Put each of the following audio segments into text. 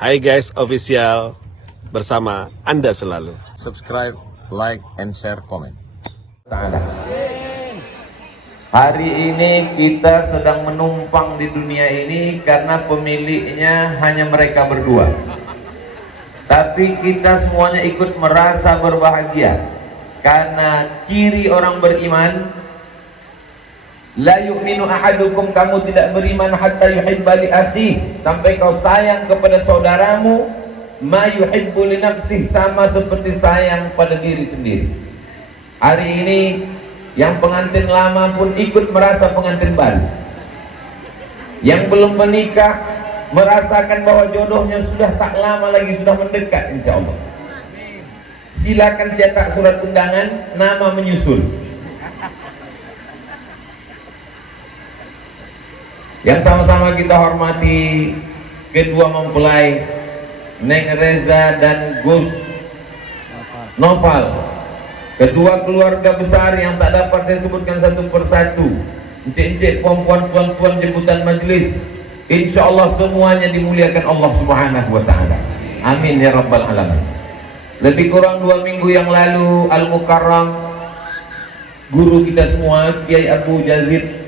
Hai guys official, bersama Anda selalu. Subscribe, like, and share, comment. Hari ini kita sedang menumpang di dunia ini karena pemiliknya hanya mereka berdua. Tapi kita semuanya ikut merasa berbahagia karena ciri orang beriman. La yu'minu ahadukum, kamu tidak beriman hatta yuhibba li akhihi, sampai kau sayang kepada saudaramu ma yuhibbu li nafsihi, sama seperti sayang pada diri sendiri. Hari ini yang pengantin lama pun ikut merasa pengantin baru. Yang belum menikah merasakan bahwa jodohnya sudah tak lama lagi, sudah mendekat insyaallah. Silakan cetak surat undangan, nama menyusul. Yang sama-sama kita hormati kedua mempelai Neng Reza dan Gus Noval, kedua keluarga besar yang tak dapat saya sebutkan satu persatu, encik-encik, puan-puan, tuan-tuan jemputan majelis, insya Allah semuanya dimuliakan Allah Subhanahu wa ta'ala. Amin ya rabbal alamin. Lebih kurang 2 minggu yang lalu Al-Mukarram, guru kita semua, Kiai Abu Jazid,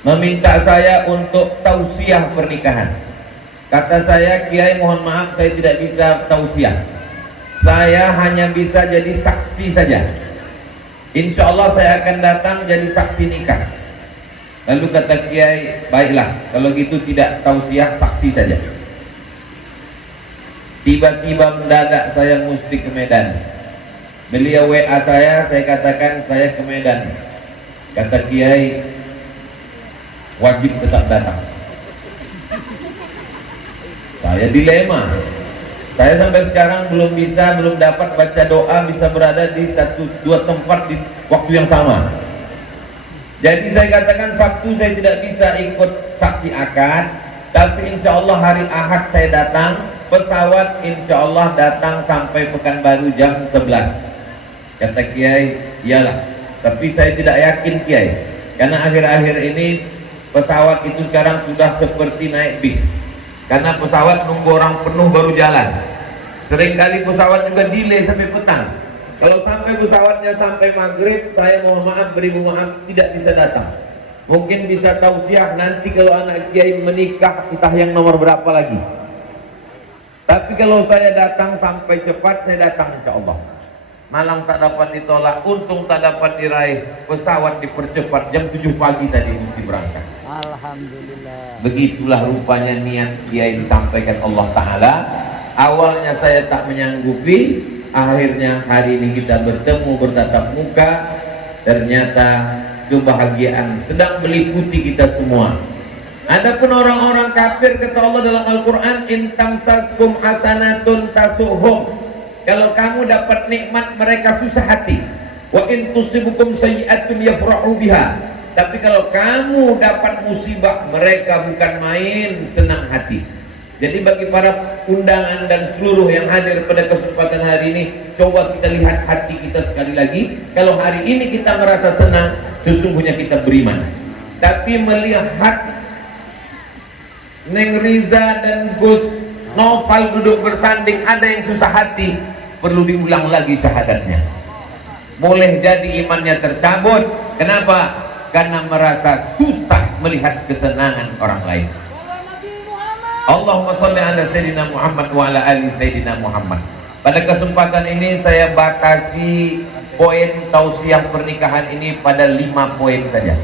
meminta saya untuk tausiah pernikahan. Kata saya, Kiai mohon maaf saya tidak bisa tausiah, saya hanya bisa jadi saksi saja. Insya Allah saya akan datang jadi saksi nikah. Lalu kata Kiai, baiklah kalau gitu tidak tausiah, saksi saja. Tiba-tiba mendadak saya mesti ke Medan. Beliau WA saya katakan saya ke Medan. Kata Kiai, wajib tetap datang. Saya dilema. Saya sampai sekarang belum dapat baca doa bisa berada di 1-2 tempat di waktu yang sama. Jadi saya katakan Sabtu saya tidak bisa ikut saksi akad, tapi insya Allah hari Ahad saya datang. Pesawat insya Allah datang sampai Pekanbaru jam 11. Kata Kiai, iyalah, tapi saya tidak yakin Kiai, karena akhir-akhir ini pesawat itu sekarang sudah seperti naik bis, karena pesawat nunggu orang penuh baru jalan. Seringkali pesawat juga delay sampai petang. Kalau sampai pesawatnya sampai maghrib, saya mohon maaf, beribu maaf, tidak bisa datang. Mungkin bisa tausiah nanti kalau anak Kiai menikah, entah yang nomor berapa lagi. Tapi kalau saya datang sampai cepat, saya datang insya Allah. Malang tak dapat ditolak, untung tak dapat diraih, pesawat dipercepat jam 7 pagi tadi mesti berangkat. Alhamdulillah. Begitulah rupanya niat Kiai disampaikan Allah Ta'ala. Awalnya saya tak menyanggupi, akhirnya hari ini kita bertemu bertatap muka. Ternyata kebahagiaan sedang meliputi kita semua. Adapun orang-orang kafir, kata Allah dalam Al-Quran, in tamsaskum hasanatun tasuhum, kalau kamu dapat nikmat mereka susah hati. Wa in tusibukum sayyi'atun yafrahu biha, tapi kalau kamu dapat musibah mereka bukan main senang hati. Jadi bagi para undangan dan seluruh yang hadir pada kesempatan hari ini, coba kita lihat hati kita sekali lagi. Kalau hari ini kita merasa senang, sesungguhnya kita beriman. Tapi melihat Neng Riza dan Gus Noval duduk bersanding, ada yang susah hati, perlu diulang lagi syahadatnya. Boleh jadi imannya tercabut. Kenapa? Karena merasa susah melihat kesenangan orang lain. Allahumma sholli ala Sayyidina Muhammad wa ala ali Sayyidina Muhammad. Pada kesempatan ini saya batasi poin tausiah pernikahan ini pada 5 poin saja.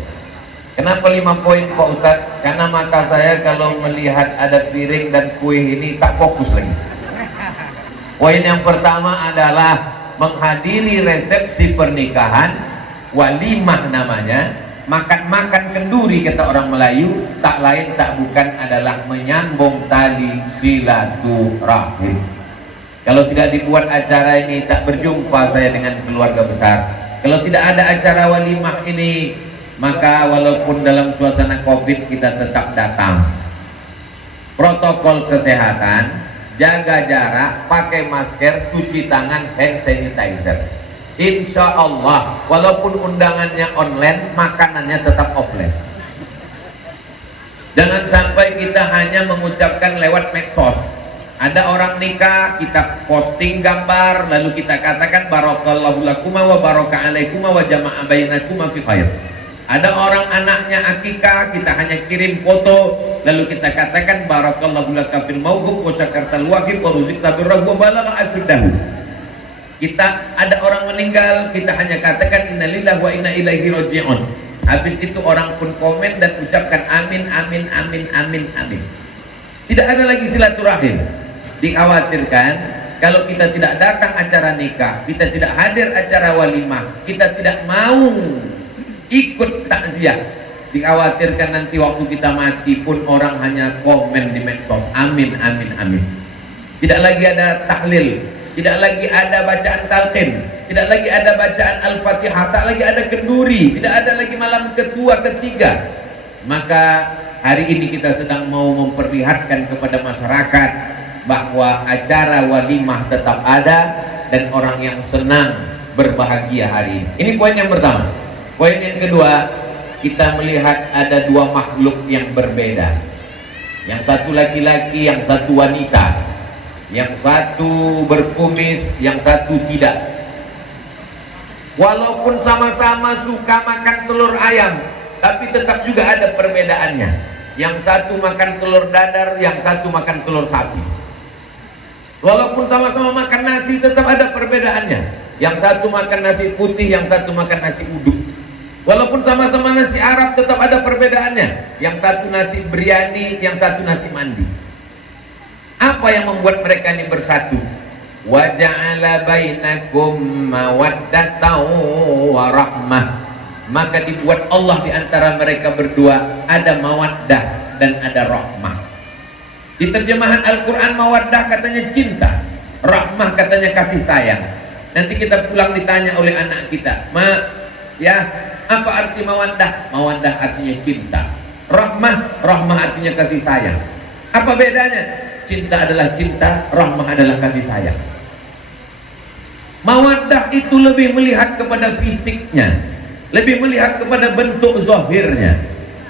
Kenapa 5 poin Pak Ustadz? Karena mata saya kalau melihat ada piring dan kue ini tak fokus lagi. Poin yang pertama adalah menghadiri resepsi pernikahan, walimah namanya, makan-makan kenduri kata orang Melayu, tak lain tak bukan adalah menyambung tali silaturahim. Kalau tidak dibuat acara ini, tak berjumpa saya dengan keluarga besar. Kalau tidak ada acara walimah ini, maka walaupun dalam suasana Covid kita tetap datang. Protokol kesehatan, jaga jarak, pakai masker, cuci tangan, hand sanitizer. Insya Allah walaupun undangannya online, makanannya tetap offline. Jangan sampai kita hanya mengucapkan lewat medsos. Ada orang nikah, kita posting gambar, lalu kita katakan barakallahu lakuma wa baraka alaikuma wa jama'a bainakuma fi khair. Ada orang anaknya akikah, kita hanya kirim foto, lalu kita katakan barakallahu laka fil mawquf wa syakartal waqif wa ruzqta birrahu wa balagha asuddahu. Kita ada orang meninggal, kita hanya katakan innalillahi wa inna ilaihi raji'un. Habis itu orang pun komen dan ucapkan amin amin amin amin amin. Tidak ada lagi silaturahim. Dikhawatirkan kalau kita tidak datang acara nikah, kita tidak hadir acara walimah, kita tidak mau ikut takziah, dikhawatirkan nanti waktu kita mati pun orang hanya komen di medsos amin amin amin. Tidak lagi ada tahlil, tidak lagi ada bacaan talqin, tidak lagi ada bacaan al-fatihah, tak lagi ada kenduri, tidak ada lagi malam kedua ketiga. Maka hari ini kita sedang mau memperlihatkan kepada masyarakat bahwa acara walimah tetap ada dan orang yang senang berbahagia hari ini. Ini poin yang pertama. Poin yang kedua, kita melihat ada dua makhluk yang berbeda. Yang satu laki-laki, yang satu wanita. Yang satu berkumis, yang satu tidak. Walaupun sama-sama suka makan telur ayam, tapi tetap juga ada perbedaannya. Yang satu makan telur dadar, yang satu makan telur sapi. Walaupun sama-sama makan nasi, tetap ada perbedaannya. Yang satu makan nasi putih, yang satu makan nasi uduk. Walaupun sama-sama nasi Arab, tetap ada perbedaannya. Yang satu nasi biryani, yang satu nasi mandi. Apa yang membuat mereka ini bersatu? Wa ja'ala bainakum mawaddatan wa rahmah. Maka dibuat Allah di antara mereka berdua ada mawaddah dan ada rahmah. Di terjemahan Al-Quran mawaddah katanya cinta, rahmah katanya kasih sayang. Nanti kita pulang ditanya oleh anak kita, ya, apa arti mawaddah? Mawaddah artinya cinta, rahmah artinya kasih sayang. Apa bedanya? Cinta adalah cinta, rahmah adalah kasih sayang. Mawaddah itu lebih melihat kepada fisiknya, lebih melihat kepada bentuk zahirnya,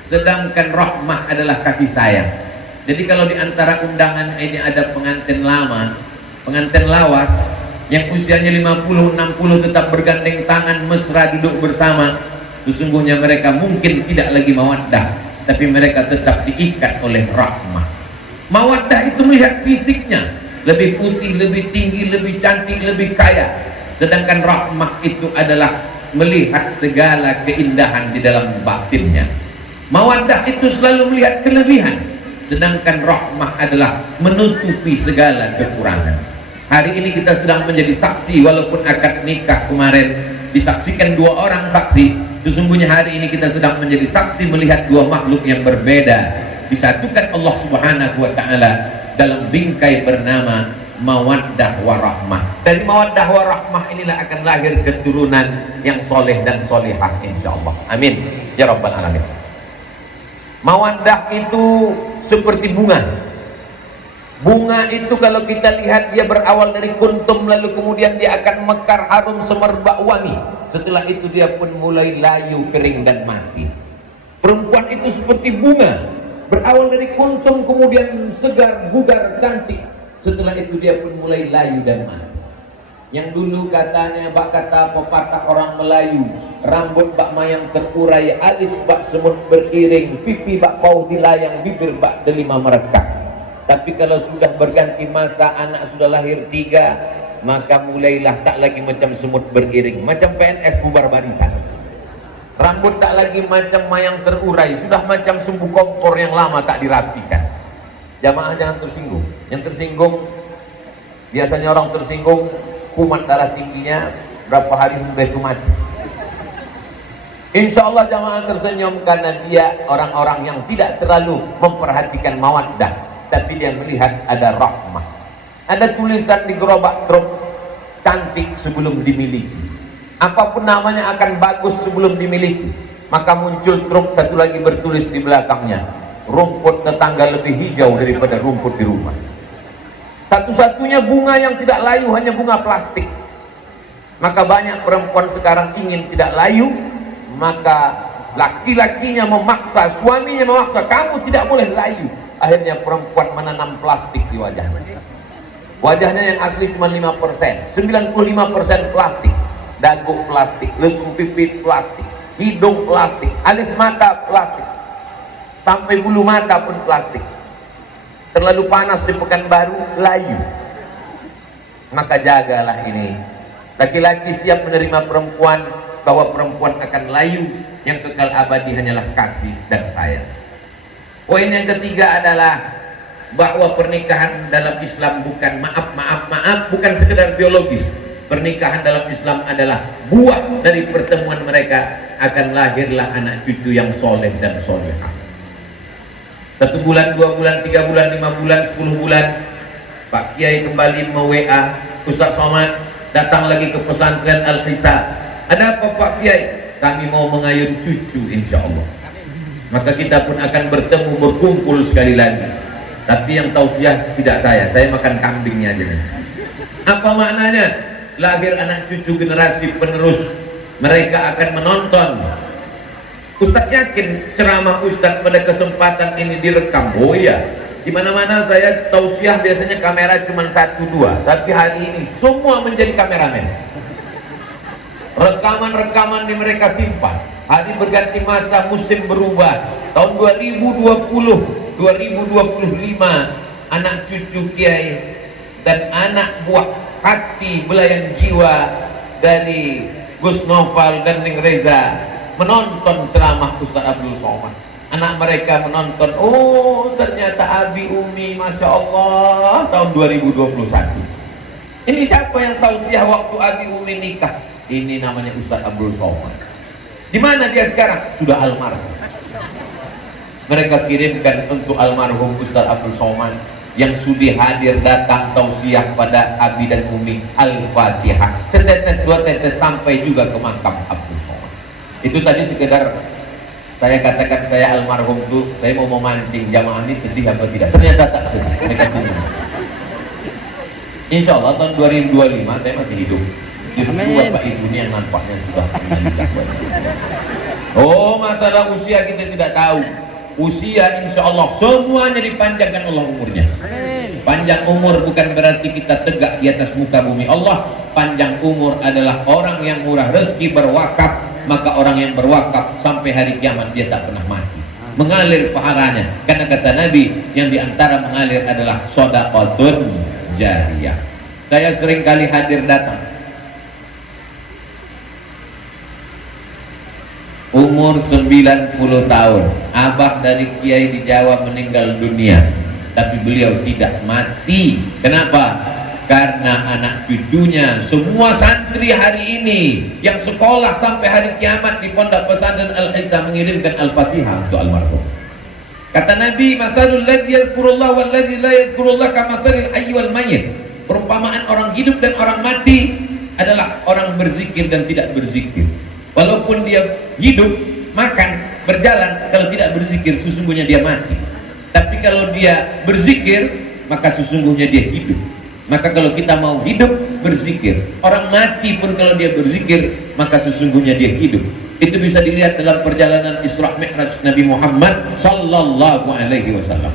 sedangkan rahmah adalah kasih sayang. Jadi kalau di antara undangan ini ada pengantin lama, pengantin lawas yang usianya 50-60 tetap bergandeng tangan mesra duduk bersama, sesungguhnya mereka mungkin tidak lagi mawaddah, tapi mereka tetap diikat oleh rahmah. Mawaddah itu melihat fisiknya, lebih putih, lebih tinggi, lebih cantik, lebih kaya. Sedangkan rahmah itu adalah melihat segala keindahan di dalam batinnya. Mawaddah itu selalu melihat kelebihan, sedangkan rahmah adalah menutupi segala kekurangan. Hari ini kita sedang menjadi saksi, walaupun akad nikah kemarin disaksikan 2 orang saksi, sesungguhnya hari ini kita sedang menjadi saksi melihat 2 makhluk yang berbeda disatukan Allah Subhanahu wa ta'ala dalam bingkai bernama mawaddah warahmah. Dari mawaddah warahmah inilah akan lahir keturunan yang soleh dan solehah insyaallah. Amin ya rabbal alamin. Mawaddah itu seperti bunga. Bunga itu kalau kita lihat dia berawal dari kuntum, lalu kemudian dia akan mekar harum semerbak wangi. Setelah itu dia pun mulai layu, kering dan mati. Perempuan itu seperti bunga, berawal dari kuntum kemudian segar, bugar, cantik. Setelah itu dia pun mulai layu dan mati. Yang dulu katanya bak kata pepatah orang Melayu, rambut bak mayang terurai, alis bak semut beriring, pipi bak bau dilayang, bibir bak delima merekak. Tapi kalau sudah berganti masa, anak sudah lahir 3, maka mulailah tak lagi macam semut beriring, macam PNS bubar barisan. Rambut tak lagi macam mayang terurai, sudah macam sumbu kompor yang lama tak dirapikan. Jamaah jangan tersinggung. Yang tersinggung, biasanya orang tersinggung kumat darah tingginya berapa hari sampai itu mati. Insya Allah jamaah tersenyum karena dia orang-orang yang tidak terlalu memperhatikan mawaddah, tapi dia melihat ada rahmah. Ada tulisan di gerobak truk, cantik sebelum dimiliki. Apapun namanya akan bagus sebelum dimiliki. Maka muncul truk satu lagi bertulis di belakangnya, rumput tetangga lebih hijau daripada rumput di rumah. Satu-satunya bunga yang tidak layu hanya bunga plastik. Maka banyak perempuan sekarang ingin tidak layu, maka laki-lakinya memaksa, suaminya memaksa, kamu tidak boleh layu. Akhirnya perempuan menanam plastik di wajahnya. Wajahnya yang asli cuma 5%, 95% plastik. Dagu plastik, lesung pipit plastik, hidung plastik, alis mata plastik, sampai bulu mata pun plastik. Terlalu panas di Pekanbaru, layu. Maka jagalah ini. Laki-laki siap menerima perempuan, bahwa perempuan akan layu, yang kekal abadi hanyalah kasih dan sayang. Poin yang ketiga adalah bahwa pernikahan dalam Islam bukan maaf, bukan sekedar biologis. Pernikahan dalam Islam adalah buah dari pertemuan mereka, akan lahirlah anak cucu yang soleh dan solehah. 1 bulan, 2 bulan, 3 bulan, 5 bulan, 10 bulan, Pak Kiai kembali me-WA, Ustaz Somad datang lagi ke pesantren Al-Qisa. Ada apa Pak Kiai? Kami mau mengayun cucu insya Allah. Maka kita pun akan bertemu, berkumpul sekali lagi. Tapi yang tausiah tidak saya makan kambingnya aja. Apa maknanya? Lahir anak cucu generasi penerus, mereka akan menonton. Ustadz yakin ceramah Ustadz pada kesempatan ini direkam? Oh iya, di mana-mana saya tausiah biasanya kamera cuma 1-2, tapi hari ini semua menjadi kameramen. Rekaman-rekaman di mereka simpan. Hari berganti masa, musim berubah. Tahun 2020, 2025, anak cucu Kiai dan anak buah hati belayan jiwa dari Gus Noval dan Ning Reza menonton ceramah Ustaz Abdul Somad. Anak mereka menonton, oh ternyata Abi Umi Masya Allah tahun 2021. Ini siapa yang tausiah waktu Abi Umi nikah? Ini namanya Ustaz Abdul Somad. Di mana dia sekarang? Sudah almarhum. Mereka kirimkan untuk almarhum Ustaz Abdul Somad yang sudi hadir datang tausiah pada Abi dan Umi Al-Fatihah, setetes 2 tetes sampai juga ke makam Abdul Somad. Itu tadi sekedar saya katakan saya almarhum tuh, saya mau memancing jamaah ini sedih apa tidak? Ternyata tak sedih, mereka sedih. Insya Allah tahun 2025 saya masih hidup. Justru bapak ibu ini yang nampaknya sudah menikah. Oh, masalah usia kita tidak tahu. Usia insya Allah semuanya dipanjangkan Allah umurnya. Panjang umur bukan berarti kita tegak di atas muka bumi Allah. Panjang umur adalah orang yang murah rezeki berwakaf. Maka orang yang berwakaf sampai hari kiamat dia tak pernah mati, mengalir pahalanya. Karena kata Nabi, yang diantara mengalir adalah shadaqatun jariyah. Saya sering kali hadir datang, umur 90 tahun, abah dari kiai di Jawa meninggal dunia, tapi beliau tidak mati. Kenapa? Karena anak cucunya, semua santri hari ini yang sekolah sampai hari kiamat di pondok pesantren Al-Qisa mengirimkan Al-Fatihah untuk almarhum. Kata Nabi, "Matsalul ladzi yadhkurullah wal ladzi la yadhkurullah kamatsalil hayy wal mayyit." Perumpamaan orang hidup dan orang mati adalah orang berzikir dan tidak berzikir. Walaupun dia hidup, makan, berjalan, kalau tidak berzikir sesungguhnya dia mati. Tapi kalau dia berzikir, maka sesungguhnya dia hidup. Maka kalau kita mau hidup, berzikir. Orang mati pun kalau dia berzikir, maka sesungguhnya dia hidup. Itu bisa dilihat dalam perjalanan Isra Mi'raj Nabi Muhammad sallallahu alaihi wasallam.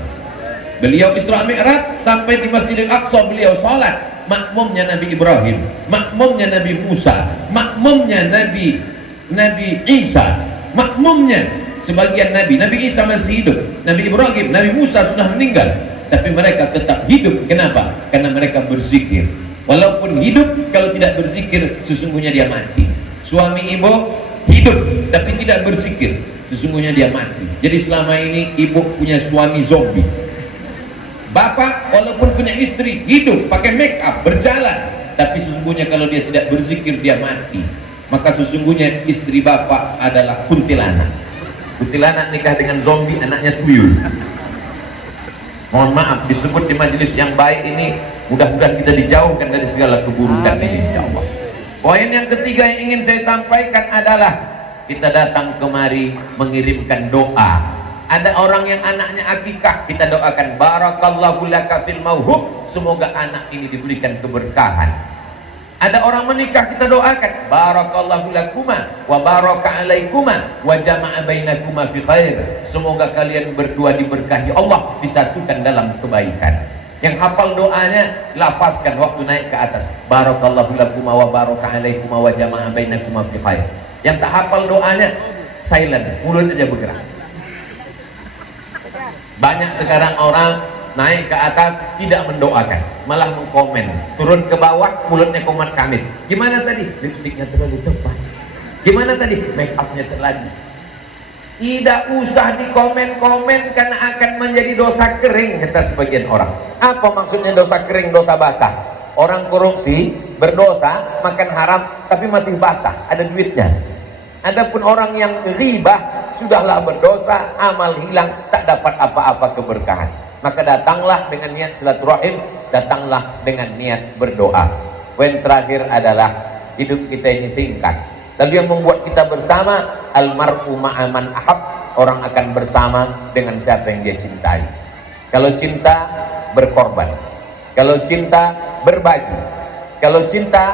Beliau Isra Mi'raj sampai di Masjidil Aqsa, beliau salat. Makmumnya Nabi Ibrahim, makmumnya Nabi Musa, makmumnya Nabi Isa, makmumnya sebagian Nabi Isa masih hidup, Nabi Ibrahim, Nabi Musa sudah meninggal, tapi mereka tetap hidup. Kenapa? Karena mereka berzikir. Walaupun hidup, kalau tidak berzikir sesungguhnya dia mati. Suami ibu hidup tapi tidak berzikir, sesungguhnya dia mati. Jadi selama ini ibu punya suami zombie. Bapak walaupun punya istri, hidup pakai make up, berjalan, tapi sesungguhnya kalau dia tidak berzikir dia mati. Maka sesungguhnya istri bapak adalah kuntilanak. Kuntilanak nikah dengan zombie, anaknya tuyul. Mohon maaf disebut di majelis yang baik ini, mudah-mudahan kita dijauhkan dari segala keburukan ini insyaallah. Poin yang ketiga yang ingin saya sampaikan adalah kita datang kemari mengirimkan doa. Ada orang yang anaknya akikah, kita doakan barakallahu laka fil mauhub, semoga anak ini diberikan keberkahan. Ada orang menikah, kita doakan barakallahu lakuma wa baraka alaikuma wa jama'a bainakuma fi khair, semoga kalian berdua diberkahi Allah, disatukan dalam kebaikan. Yang hafal doanya, lafazkan waktu naik ke atas. Barakallahu lakum wa baraka alaikum wa jama'a bainakum fi khair. Yang tak hafal doanya, silent, mulut aja bergerak. Banyak sekarang orang naik ke atas tidak mendoakan, malah mengkomen. Turun ke bawah, mulutnya komat kamit. Gimana tadi? Lipstiknya terlalu tebal. Gimana tadi? Make upnya terlalu. Tidak usah dikomen-komen karena akan menjadi dosa kering, kata sebagian orang. Apa maksudnya dosa kering, dosa basah? Orang korupsi berdosa, makan haram tapi masih basah, ada duitnya. Adapun orang yang ghibah sudahlah berdosa, amal hilang, tak dapat apa-apa keberkahan. Maka datanglah dengan niat silaturahim, datanglah dengan niat berdoa. Poin terakhir adalah hidup kita ini singkat. Lalu yang membuat kita bersama, almar'u ma'aman ahab, orang akan bersama dengan siapa yang dia cintai. Kalau cinta, berkorban. Kalau cinta, berbagi. Kalau cinta,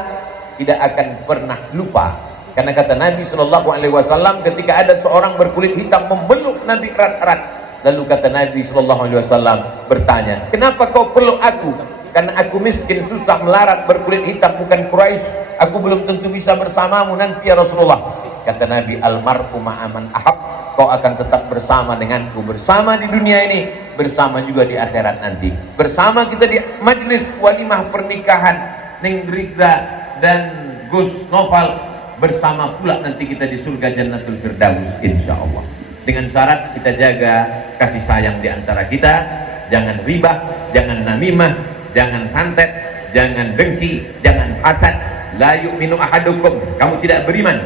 tidak akan pernah lupa. Karena kata Nabi SAW, ketika ada seorang berkulit hitam memeluk Nabi erat-erat, lalu kata Nabi SAW bertanya, kenapa kau peluk aku? Karena aku miskin, susah, melarat, berkulit hitam, bukan Quraisy. Aku belum tentu bisa bersamamu nanti ya Rasulullah. Kata Nabi, almar'u ma'aman ahab, kau akan tetap bersama denganku, bersama di dunia ini, bersama juga di akhirat nanti. Bersama kita di majlis walimah pernikahan Ning Riza dan Gus Noval, bersama pula nanti kita di surga Jannatul Firdaus insyaallah. Dengan syarat kita jaga kasih sayang di antara kita, jangan ribah, jangan namimah, jangan santet, jangan dengki, jangan hasad. La yu'minu ahadukum, kamu tidak beriman.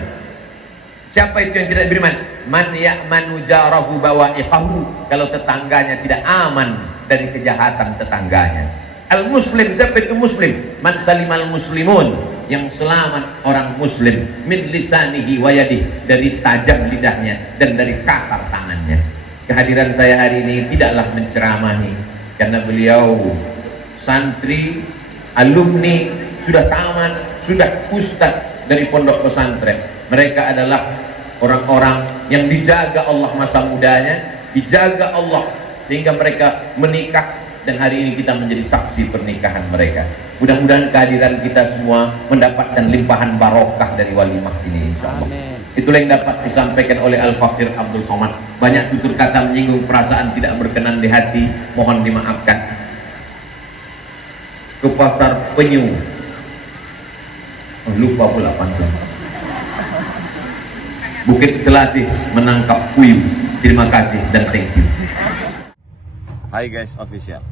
Siapa itu yang tidak beriman? Man ya'manu jarahu bawa'iqahu, kalau tetangganya tidak aman dari kejahatan tetangganya. Al muslim, siapa itu muslim? Man salimal muslimun, yang selamat orang muslim, min lisanihi wa yadihi, dari tajam lidahnya dan dari kasar tangannya. Kehadiran saya hari ini tidaklah menceramahi, karena beliau santri, alumni, sudah tamat, sudah ustadz dari pondok pesantren. Mereka adalah orang-orang yang dijaga Allah masa mudanya, dijaga Allah sehingga mereka menikah, dan hari ini kita menjadi saksi pernikahan mereka. Mudah-mudahan kehadiran kita semua mendapatkan limpahan barokah dari walimah ini insyaallah. Itulah yang dapat disampaikan oleh Al-Fakir Abdul Somad. Banyak tutur kata menyinggung perasaan tidak berkenan di hati, mohon dimaafkan. Ke pasar Penyu, lupa pula pantun. Bukit Selasih menangkap puyuh. Terima kasih dan thank you. Hai guys official.